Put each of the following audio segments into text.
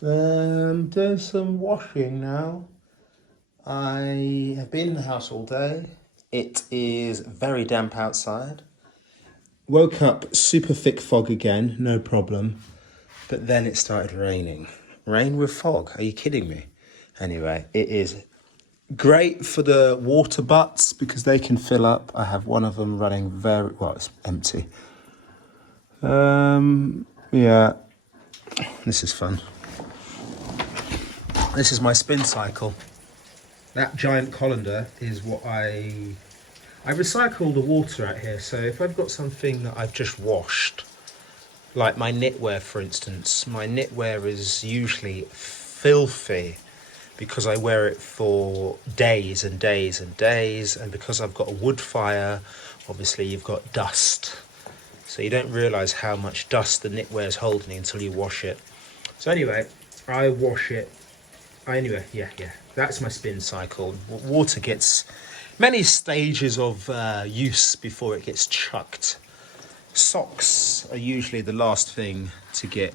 Doing some washing now. I have been in the house all day. It is very damp outside. Woke up super thick fog again, no problem. But then it started raining. Rain with fog? Are you kidding me? Anyway, it is great for the water butts because they can fill up. I have one of them running very well, it's empty. Yeah, this is fun. This is my spin cycle. That giant colander is what I recycle the water out here. So if I've got something that I've just washed, like my knitwear, for instance, my knitwear is usually filthy because I wear it for days and days and days, and because I've got a wood fire, obviously you've got dust. So you don't realise how much dust the knitwear is holding until you wash it. So anyway, I wash it. Yeah, that's my spin cycle. Water gets many stages of use before it gets chucked. Socks are usually the last thing to get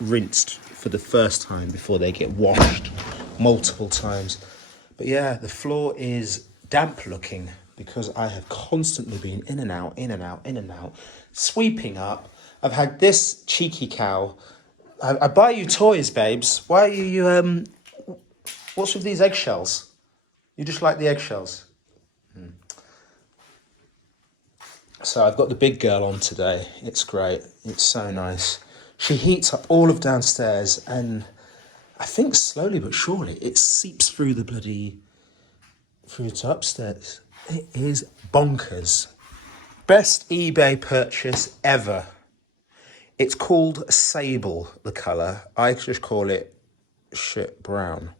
rinsed for the first time before they get washed multiple times. But yeah, the floor is damp looking because I have constantly been in and out, in and out, in and out, sweeping up. I've had this cheeky cow. I buy you toys, babes. Why are you, what's with these eggshells? You just like the eggshells? So I've got the big girl on today. It's great. It's so nice. She heats up all of downstairs, and I think slowly but surely it seeps through to upstairs. It is bonkers. Best eBay purchase ever. It's called Sable, the colour. I just call it shit brown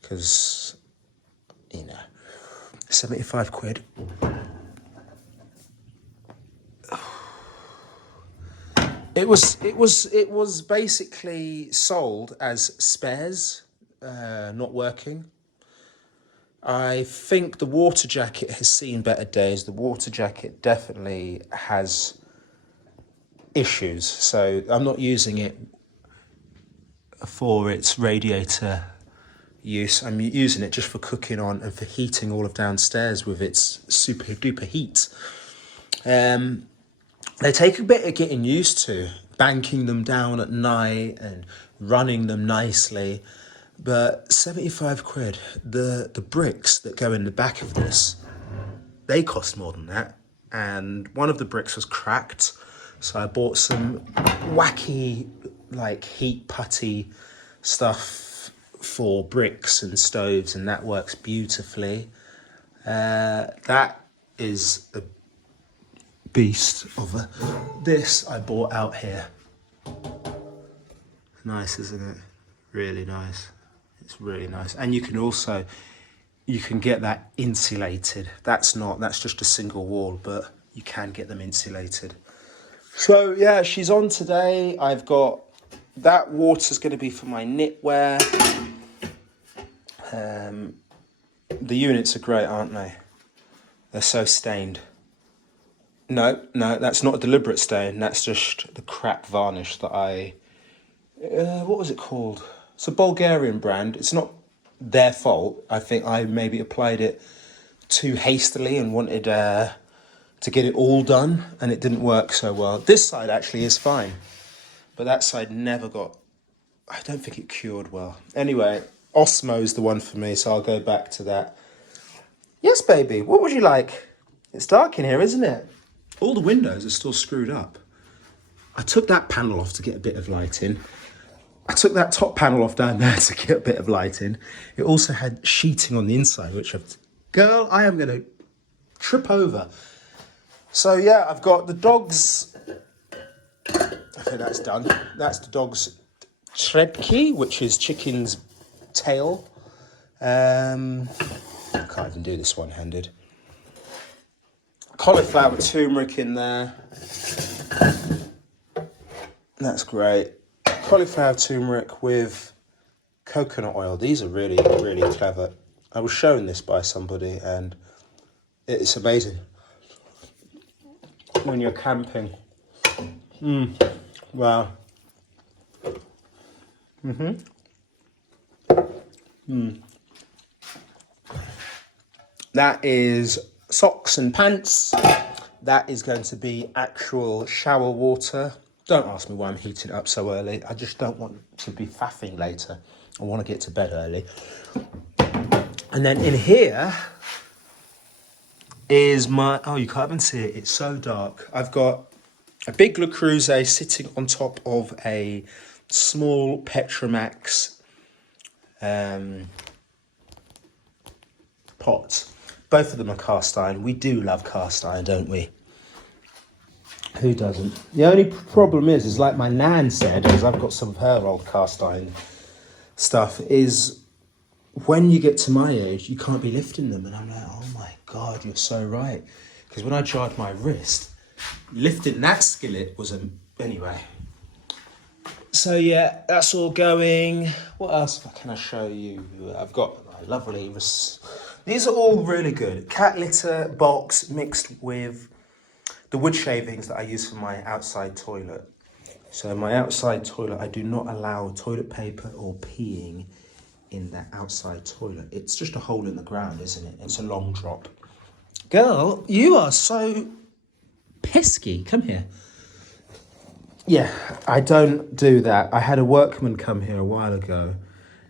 because, 75 quid. It was basically sold as spares, not working. I think the water jacket has seen better days. The water jacket definitely has issues, so I'm not using it for its radiator use. I'm using it just for cooking on and for heating all of downstairs with its super duper heat. They take a bit of getting used to, banking them down at night and running them nicely. But 75 quid, the bricks that go in the back of this, they cost more than that. And one of the bricks was cracked. So I bought some wacky, like heat putty stuff for bricks and stoves, and that works beautifully. That is a beast of this I bought out here. Nice, isn't it? Really nice. It's really nice. And you can get that insulated. That's just a single wall, but you can get them insulated. So yeah, she's on today. I've got that water's going to be for my knitwear. The units are great, aren't they? They're so stained. No, that's not a deliberate stain. That's just the crap varnish that what was it called? It's a Bulgarian brand. It's not their fault. I think I maybe applied it too hastily and wanted to get it all done, and it didn't work so well. This side actually is fine, but that side I don't think it cured well. Anyway, Osmo's the one for me, so I'll go back to that. Yes, baby, what would you like? It's dark in here, isn't it? All the windows are still screwed up. I took that panel off to get a bit of light in. I took that top panel off down there to get a bit of light in. It also had sheeting on the inside, which Girl, I am going to trip over. So yeah, I've got the dog's... I think that's done. That's the dog's Trebki, which is chicken's tail. I can't even do this one-handed. Cauliflower turmeric in there. That's great. Cauliflower turmeric with coconut oil. These are really, really clever. I was shown this by somebody and it's amazing. When you're camping. Wow. That is socks and pants. That is going to be actual shower water. Don't ask me why I'm heating it up so early. I just don't want to be faffing later. I want to get to bed early. And then in here is my... Oh, you can't even see it. It's so dark. I've got a big Le Creuset sitting on top of a small Petromax pot. Both of them are cast iron. We do love cast iron, don't we? Who doesn't? The only problem is like my nan said, as I've got some of her old cast iron stuff, is when you get to my age, you can't be lifting them. And I'm like, oh my God, you're so right. Because when I jarred my wrist, lifting that skillet was anyway. So yeah, that's all going. What else can I show you? I've got a lovely... These are all really good. Cat litter box mixed with the wood shavings that I use for my outside toilet. So my outside toilet, I do not allow toilet paper or peeing in that outside toilet. It's just a hole in the ground, isn't it? It's a long drop. Girl, you are so pesky. Come here. Yeah, I don't do that. I had a workman come here a while ago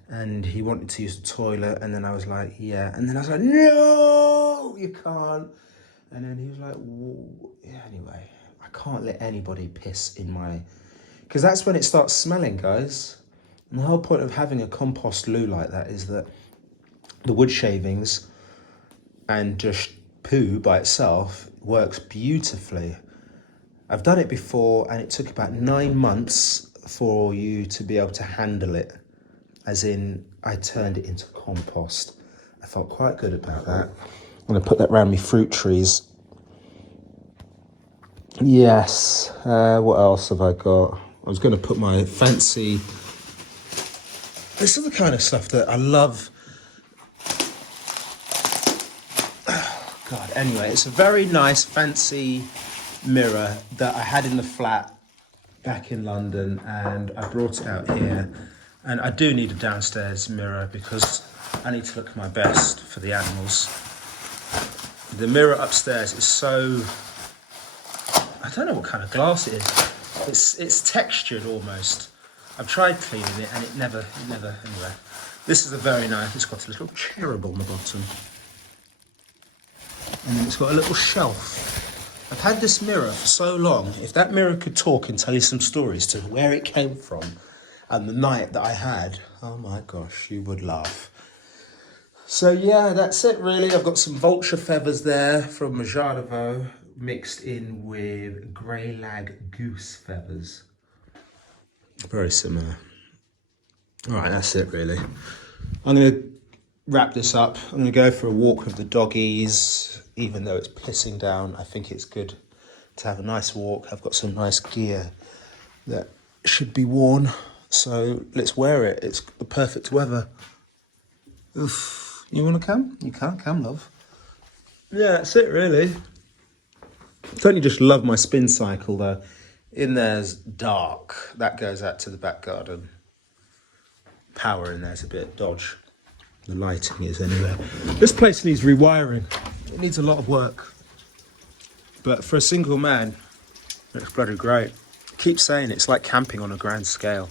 and he wanted to use the toilet, and then I was like, yeah. And then I was like, no, you can't. And then he was like, yeah, anyway, I can't let anybody piss in my... Because that's when it starts smelling, guys. And the whole point of having a compost loo like that is that the wood shavings and just poo by itself works beautifully. I've done it before and it took about 9 months for you to be able to handle it. As in, I turned it into compost. I felt quite good about that. I'm going to put that around my fruit trees. Yes. What else have I got? I was going to put my fancy... This is the kind of stuff that I love. Oh, God. Anyway, it's a very nice, fancy mirror that I had in the flat back in London, and I brought it out here. And I do need a downstairs mirror because I need to look my best for the animals. The mirror upstairs is so... I don't know what kind of glass it is. It's textured almost. I've tried cleaning it and it never, anyway. This is a very nice, it's got a little cherub on the bottom. And then it's got a little shelf. I've had this mirror for so long. If that mirror could talk and tell you some stories to where it came from and the night that I had, oh my gosh, you would laugh. So yeah, that's it really. I've got some vulture feathers there from Majardavo mixed in with grey lag goose feathers. Very similar. All right, that's it really. I'm going to wrap this up. I'm going to go for a walk with the doggies. Even though it's pissing down, I think it's good to have a nice walk. I've got some nice gear that should be worn. So let's wear it. It's the perfect weather. Oof. You want to come? You can't come, love. Yeah, that's it really. Don't you just love my spin cycle though? In there's dark. That goes out to the back garden. Power in there's a bit dodge. The lighting is anyway. This place needs rewiring. It needs a lot of work. But for a single man, it's bloody great. I keep saying it's like camping on a grand scale.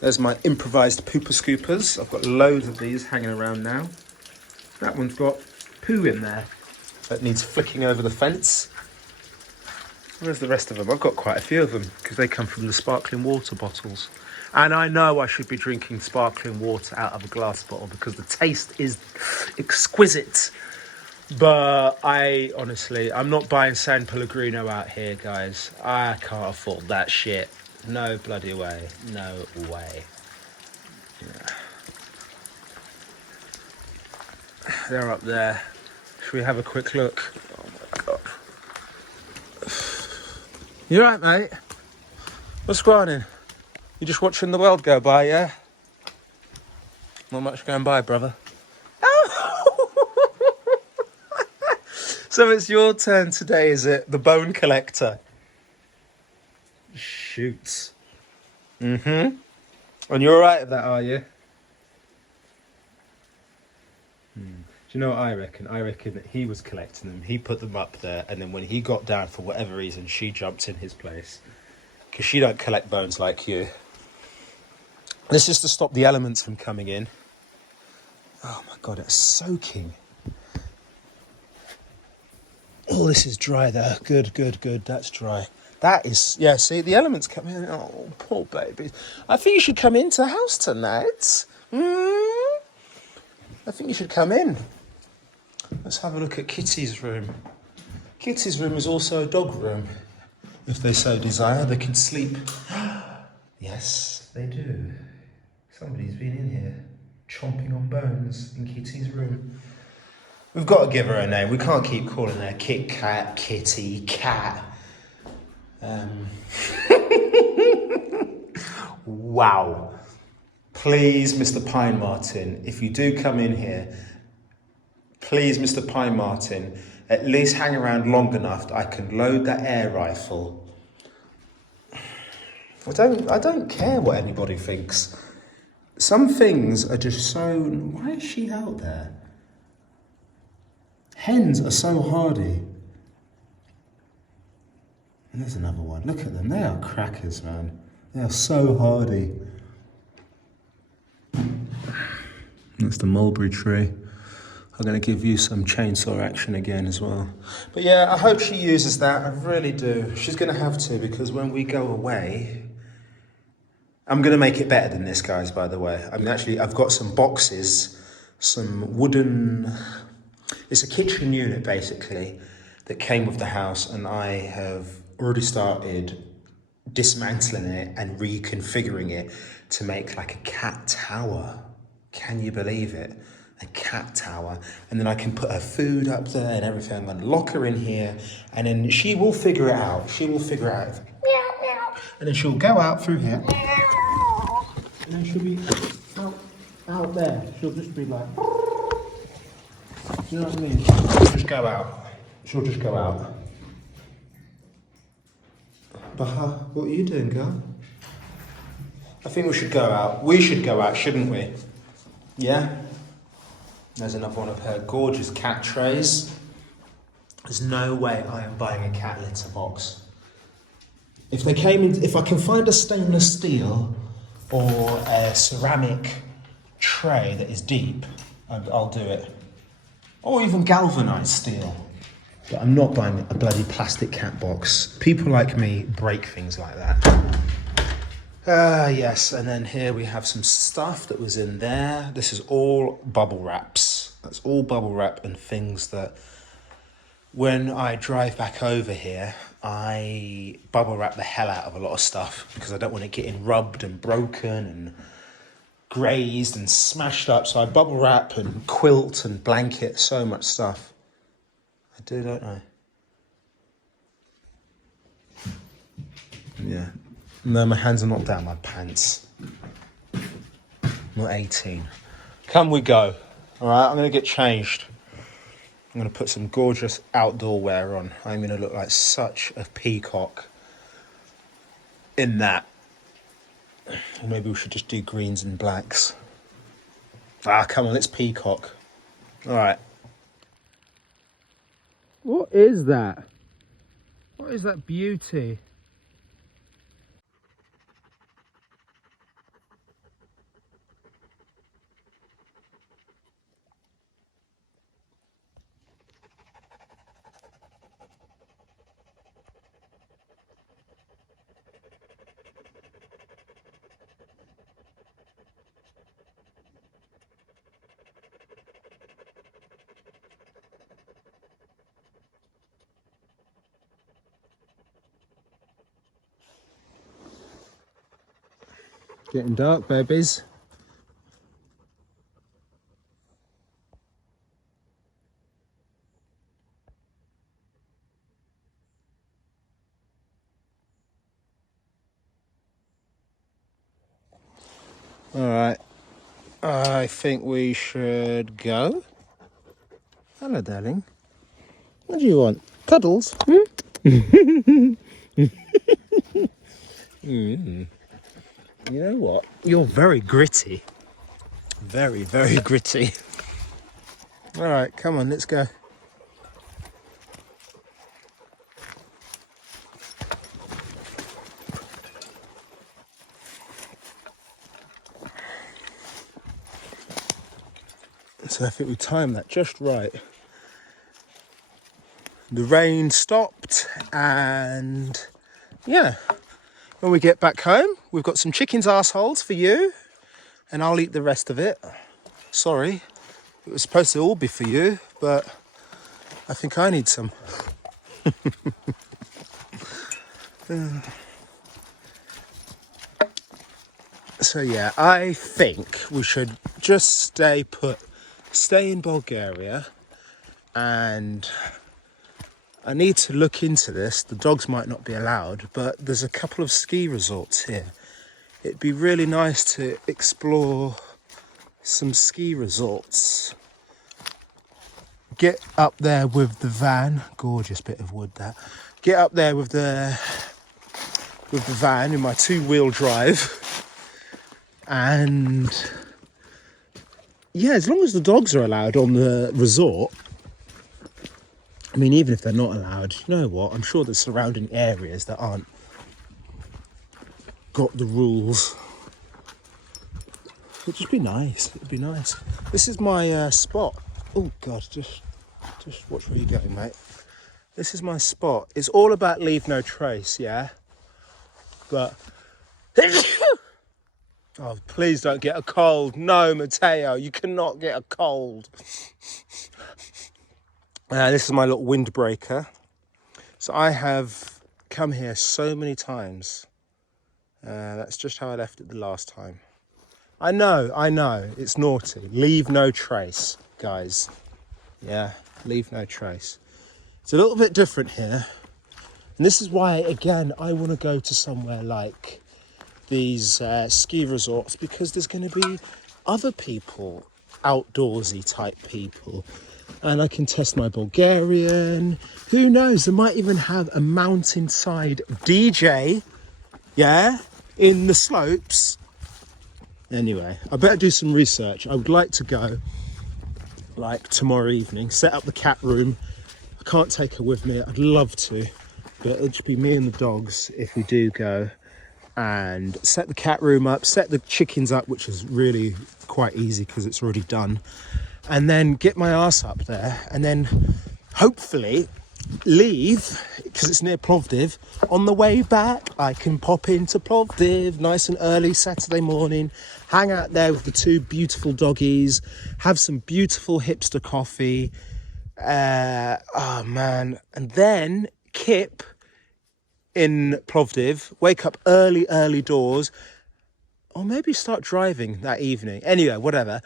There's my improvised pooper scoopers. I've got loads of these hanging around now. That one's got poo in there that needs flicking over the fence. Where's the rest of them? I've got quite a few of them because they come from the sparkling water bottles. And I know I should be drinking sparkling water out of a glass bottle because the taste is exquisite. But I'm not buying San Pellegrino out here, guys. I can't afford that shit. No bloody way. No way. Yeah. They're up there. Should we have a quick look? Oh my God. You right, mate? What's going on? You just watching the world go by, yeah? Not much going by, brother. So it's your turn today, is it? The bone collector. Shoots. And you're all right with that, are you? Do you know what I reckon? I reckon that he was collecting them. He put them up there, and then when he got down for whatever reason, she jumped in his place. Because she don't collect bones like you. This is to stop the elements from coming in. Oh my God, it's soaking. Oh, this is dry there. Good, good, good. That's dry. That is, yeah, see, the elements come in. Oh, poor baby. I think you should come into the house tonight. I think you should come in. Let's have a look at Kitty's room. Kitty's room is also a dog room. If they so desire, they can sleep. Yes, they do. Somebody's been in here, chomping on bones in Kitty's room. We've got to give her a name. We can't keep calling her Kit Kat, Kitty, Cat. Wow. Please, Mr. Pine Martin, if you do come in here, please, Mr. Pine Martin, at least hang around long enough that I can load that air rifle. I don't care what anybody thinks. Some things are just so... Why is she out there? Hens are so hardy. And there's another one. Look at them. They are crackers, man. They are so hardy. That's the mulberry tree. I'm going to give you some chainsaw action again as well. But yeah, I hope she uses that. I really do. She's going to have to, because when we go away... I'm going to make it better than this, guys, by the way. I mean, actually, I've got some boxes, some wooden... It's a kitchen unit, basically, that came with the house, and I have already started dismantling it and reconfiguring it to make like a cat tower. Can you believe it? A cat tower. And then I can put her food up there and everything. I'm going to lock her in here, and then she will figure it out. She will figure it out. Meow, meow. And then she'll go out through here. And then she'll be out there. She'll just be like... Do you know what I mean? She'll just go out. She'll just go out. Baha, what are you doing, girl? I think we should go out. We should go out, shouldn't we? Yeah? There's another one of her gorgeous cat trays. There's no way I am buying a cat litter box. If they came in, if I can find a stainless steel or a ceramic tray that is deep, I'll do it. Or even galvanized steel. But I'm not buying a bloody plastic cat box. People like me break things like that. Yes, and then here we have some stuff that was in there. This is all bubble wraps. That's all bubble wrap and things that when I drive back over here, I bubble wrap the hell out of a lot of stuff because I don't want it getting rubbed and broken and grazed and smashed up. So I bubble wrap and quilt and blanket, so much stuff. I do, don't I? Yeah. No, my hands are not down my pants. I'm not 18. Come we go. All right, I'm going to get changed. I'm going to put some gorgeous outdoor wear on. I'm going to look like such a peacock in that. Or maybe we should just do greens and blacks. Ah, come on, let's peacock. All right. What is that? What is that beauty? Getting dark, babies. All right. I think we should go. Hello, darling. What do you want? Cuddles? You know what? You're very gritty. Very, very gritty. All right, come on, let's go. So I think we timed that just right. The rain stopped, and yeah, when we get back home, we've got some chicken's arseholes for you, and I'll eat the rest of it. Sorry, it was supposed to all be for you, but I think I need some. So yeah, I think we should just stay in Bulgaria, and I need to look into this. The dogs might not be allowed, but there's a couple of ski resorts here. It'd be really nice to explore some ski resorts. Get up there with the van. Gorgeous bit of wood there. Get up there with the van in my 2-wheel drive. And yeah, as long as the dogs are allowed on the resort, I mean, even if they're not allowed, you know what? I'm sure there's surrounding areas that aren't got the rules. It'd just be nice. It'd be nice. This is my spot. Oh God, just watch where you're going, mate. This is my spot. It's all about leave no trace, yeah? But oh, please don't get a cold. No, Matteo, you cannot get a cold. This is my little windbreaker. So I have come here so many times. That's just how I left it the last time. I know, it's naughty. Leave no trace, guys. Yeah, leave no trace. It's a little bit different here. And this is why, again, I want to go to somewhere like these ski resorts, because there's going to be other people, outdoorsy type people, and I can test my Bulgarian. Who knows, they might even have a mountainside DJ, yeah, in the slopes. Anyway, I better do some research. I would like to go like tomorrow evening, set up the cat room. I can't take her with me, I'd love to, but it'll just be me and the dogs if we do go. And set the cat room up, set the chickens up, which is really quite easy because it's already done. And then get my arse up there, and then hopefully leave, because it's near Plovdiv. On the way back, I can pop into Plovdiv nice and early Saturday morning, hang out there with the 2 beautiful doggies, have some beautiful hipster coffee. Oh man, and then Kip in Plovdiv, wake up early doors, or maybe start driving that evening. Anyway, whatever.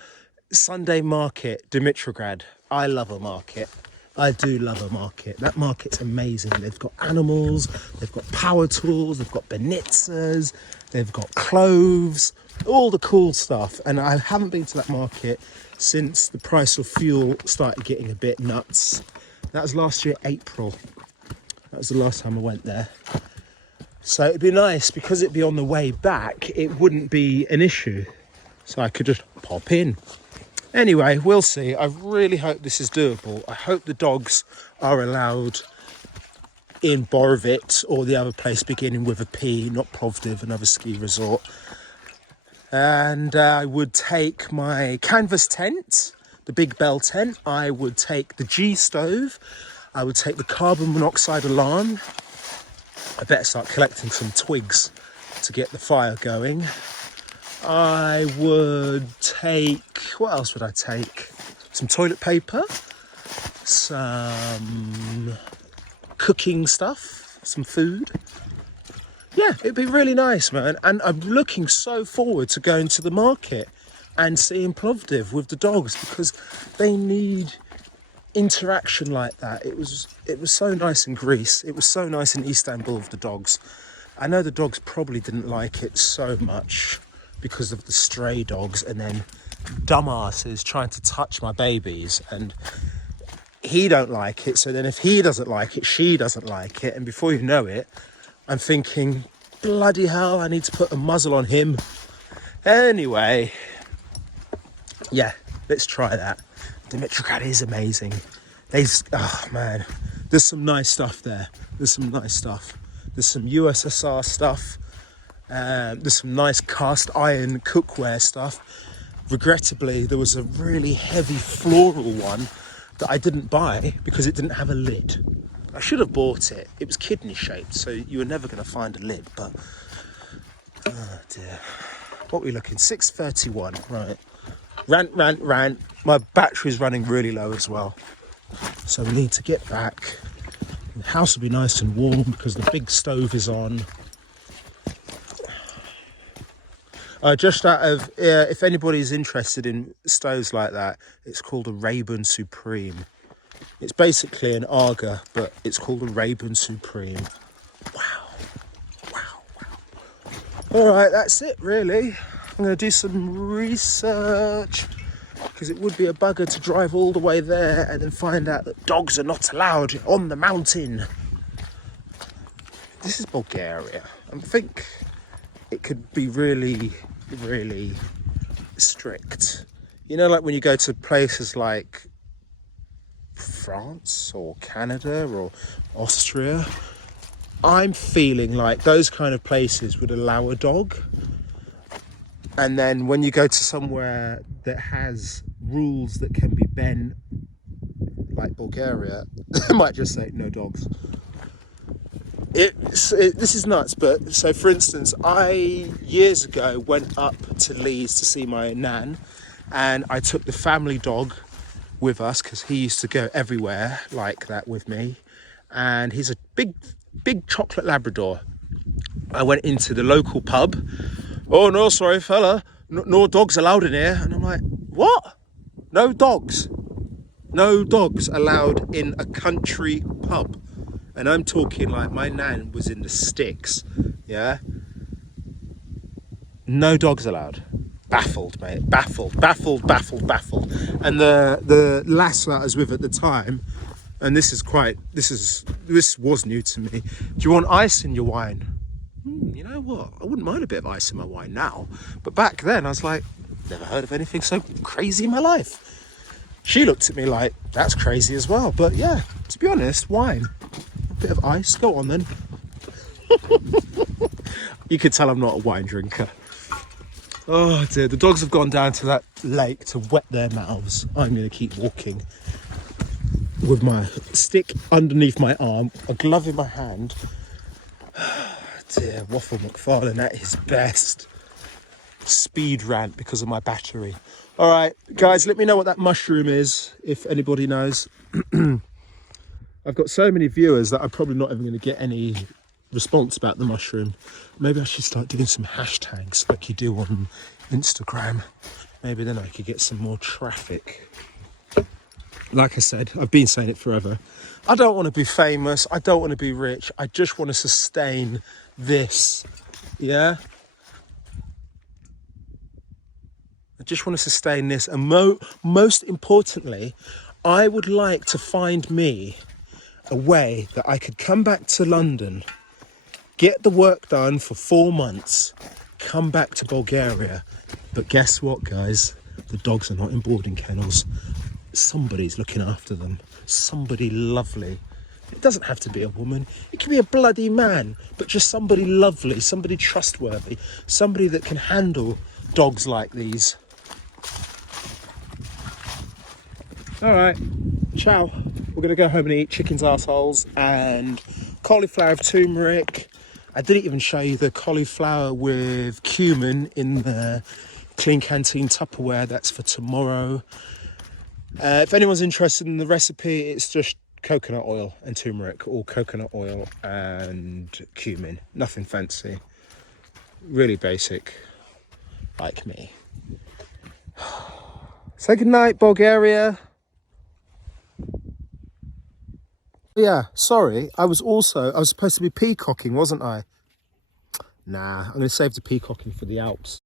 Sunday market, Dimitrograd. I love a market. I do love a market. That market's amazing. They've got animals, they've got power tools, they've got benitsas, they've got cloves, all the cool stuff. And I haven't been to that market since the price of fuel started getting a bit nuts. That was last year, April. That was the last time I went there. So it'd be nice, because it'd be on the way back, it wouldn't be an issue. So I could just pop in. Anyway, we'll see. I really hope this is doable. I hope the dogs are allowed in Borovit or the other place beginning with a P, not Plovdiv, another ski resort. And I would take my canvas tent, the big bell tent. I would take the G stove. I would take the carbon monoxide alarm. I better start collecting some twigs to get the fire going. I would take, what else would I take? Some toilet paper, some cooking stuff, some food. Yeah, it'd be really nice, man. And I'm looking so forward to going to the market and seeing Plovdiv with the dogs, because they need interaction like that. It was so nice in Greece. It was so nice in Istanbul with the dogs. I know the dogs probably didn't like it so much because of the stray dogs, and then dumbasses trying to touch my babies, and he don't like it. So then if he doesn't like it, she doesn't like it, and before you know it, I'm thinking, bloody hell, I need to put a muzzle on him. Anyway, yeah, let's try that. Dimitrokhat is amazing. Oh man, there's some nice stuff there. There's some nice stuff. There's some USSR stuff. There's some nice cast iron cookware stuff. Regrettably, there was a really heavy floral one that I didn't buy because it didn't have a lid. I should have bought it. It was kidney shaped, so you were never going to find a lid, but oh dear. What are we looking? 6:31, right. Rant. My battery's running really low as well. So we need to get back. The house will be nice and warm because the big stove is on. Just out of, if anybody's interested in stoves like that, it's called a Rayburn Supreme. It's basically an Aga, but it's called a Rayburn Supreme. Wow. All right, that's it really. I'm going to do some research because it would be a bugger to drive all the way there and then find out that dogs are not allowed on the mountain. This is Bulgaria. I think it could be really strict. You know, like when you go to places like France or Canada or Austria, I'm feeling like those kind of places would allow a dog. And then when you go to somewhere that has rules that can be bent, like Bulgaria, they might just say no dogs. This is nuts, but so for instance, I years ago went up to Leeds to see my nan, and I took the family dog with us because he used to go everywhere like that with me, and he's a big chocolate Labrador. I went into the local pub. Oh no, sorry fella, no dogs allowed in here. And I'm like, what? No dogs allowed in a country pub. And I'm talking like my nan was in the sticks, yeah? No dogs allowed. Baffled, mate, baffled. And the lass that I was with at the time, and this was new to me. Do you want ice in your wine? You know what? I wouldn't mind a bit of ice in my wine now. But back then I was like, never heard of anything so crazy in my life. She looked at me like, that's crazy as well. But yeah, to be honest, wine. Bit of ice, go on then. You could tell I'm not a wine drinker. Oh dear, the dogs have gone down to that lake to wet their mouths. I'm going to keep walking with my stick underneath my arm, a glove in my hand. Dear, Waffle McFarlane at his best. Speed rant because of my battery. All right, guys, let me know what that mushroom is, if anybody knows. I've got so many viewers that I'm probably not even going to get any response about the mushroom. Maybe I should start doing some hashtags like you do on Instagram. Maybe then I could get some more traffic. Like I said, I've been saying it forever. I don't want to be famous. I don't want to be rich. I just want to sustain this. Yeah? I just want to sustain this. And most importantly, I would like to find me a way that I could come back to London, get the work done for 4 months, come back to Bulgaria. But guess what, guys? The dogs are not in boarding kennels. Somebody's looking after them. Somebody lovely. It doesn't have to be a woman. It can be a bloody man, but just somebody lovely, somebody trustworthy, somebody that can handle dogs like these. All right, ciao. We're going to go home and eat chicken's arseholes and cauliflower with turmeric. I didn't even show you the cauliflower with cumin in the Clean Canteen Tupperware. That's for tomorrow. If anyone's interested in the recipe, it's just coconut oil and turmeric, or coconut oil and cumin. Nothing fancy. Really basic, like me. Say goodnight, Bulgaria. Yeah, sorry, I was supposed to be peacocking, wasn't I? Nah, I'm going to save the peacocking for the Alps.